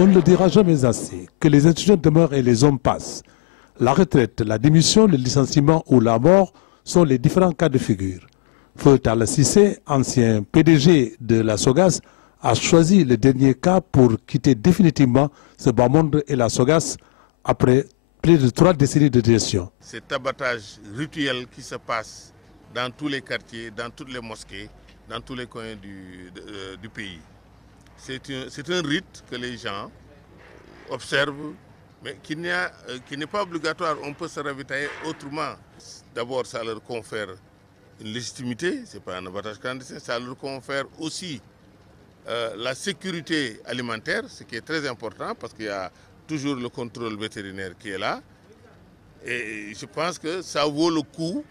On ne le dira jamais assez, que les institutions demeurent et les hommes passent. La retraite, la démission, le licenciement ou la mort sont les différents cas de figure. Feu Talla Cissé, ancien PDG de la SOGAS, a choisi le dernier cas pour quitter définitivement ce bas monde et la SOGAS après plus de 3 décennies de gestion. Cet abattage rituel qui se passe dans tous les quartiers, dans toutes les mosquées, dans tous les coins du pays. C'est un rite que les gens observent, mais qui n'est pas obligatoire. On peut se ravitailler autrement. D'abord, ça leur confère une légitimité, ce n'est pas un abattage clandestin, ça leur confère aussi la sécurité alimentaire, ce qui est très important parce qu'il y a toujours le contrôle vétérinaire qui est là. Et je pense que ça vaut le coup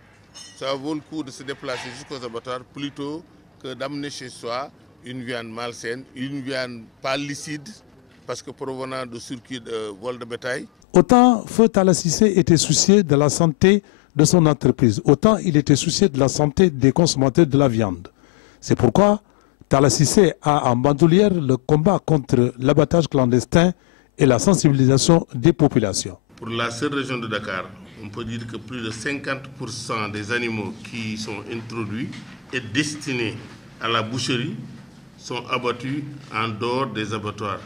de se déplacer jusqu'aux abattoirs plutôt que d'amener chez soi une viande malsaine, une viande pas licide, parce que provenant de circuits de vol de bétail. Autant Feu Talla Cissé était soucieux de la santé de son entreprise, autant il était soucieux de la santé des consommateurs de la viande. C'est pourquoi Talla Cissé a en bandoulière le combat contre l'abattage clandestin et la sensibilisation des populations. Pour la seule région de Dakar, on peut dire que plus de 50% des animaux qui sont introduits et destinés à la boucherie sont abattus en dehors des abattoirs.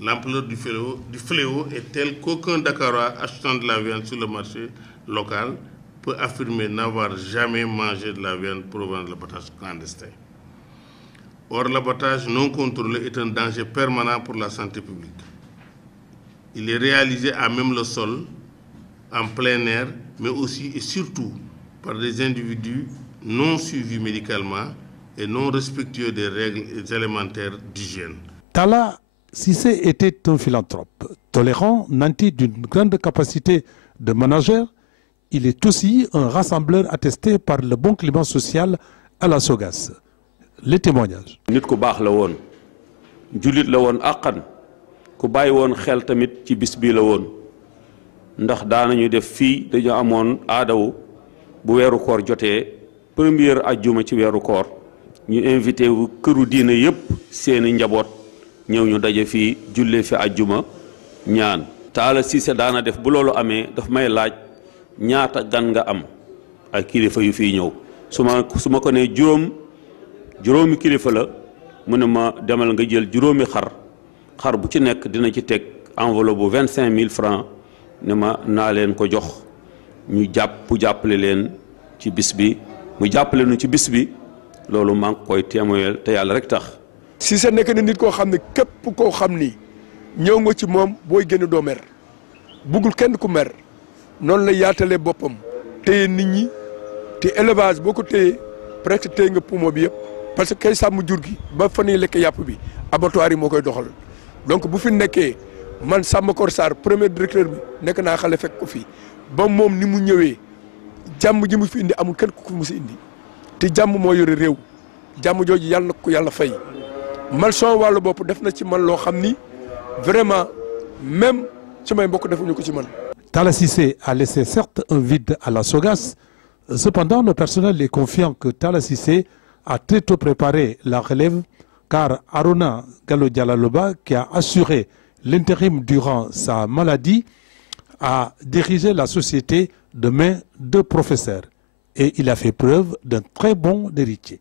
L'ampleur du fléau est telle qu'aucun Dakarois achetant de la viande sur le marché local peut affirmer n'avoir jamais mangé de la viande provenant de l'abattage clandestin. Or, l'abattage non contrôlé est un danger permanent pour la santé publique. Il est réalisé à même le sol, en plein air, mais aussi et surtout par des individus non suivis médicalement et non respectueux des règles élémentaires d'hygiène. Talla Cissé était un philanthrope, tolérant, nanti d'une grande capacité de manager. Il est aussi un rassembleur attesté par le bon climat social à la SOGAS. Les témoignages. nit ku baax la woon jullit la woon àqan ku bàyyi woon xel tamit ci bis bii la woon ndax daanañu def fii dañu amoon aadawu bu weeru koor jotee première ajjuma ci weeru koor ñu invité wu këru diine yépp seeni njaboot ñëw ñu daje fii jullee fi ajjuma ñaan. Talla Cissé daana def bu loolu amee daf may laaj ñaata gan nga am ay kilifa yu fii ñëw su ma ko nee juróomi kilifa la mu ne ma demal nga jël juróomi xar bu ci nekk dina ci teg enveloppe bu 25 000 francs ne ma naa leen ko jox ñu jàppale leen ci bis bi mu jàppale nu ci bis bi loolu maa ngi koy témoyel te yàlla rek tax. Cissé nekk na nit koo xam ne képp koo xam ni ñëw nga ci moom booy génn doo mer buggul kenn ku mer noonu la yaatalee boppam téye nit ñi te élevage boo ko téye presque téye nga poumon bi yëpp. parce que kay sàmm jur gi ba fa ñuy lekk yàpp bi abattoir yi moo koy doxal donc bu fi nekkee man Samba Kor Sarr premier directeur bi nekk naa xale fekk ko fii ba moom ni mu ñëwee jàmm ji mu fi indi amul kenn ku mu si indi te jàmm moo yore réew jàmm jooju yàlla na ko yàlla fay man son wàllu bopp def na ci man loo xam ni vraiment même ci may mbokk defuñu ko ci man. Talla Cissé a laissé certes un vide à la SOGAS. Cependant, le personnel est confiant que Talla Cissé a très tôt préparé la relève, car Arona Gallo Dialaloba, qui a assuré l'intérim durant sa maladie, a dirigé la société de main de professeur. Et il a fait preuve d'un très bon héritier.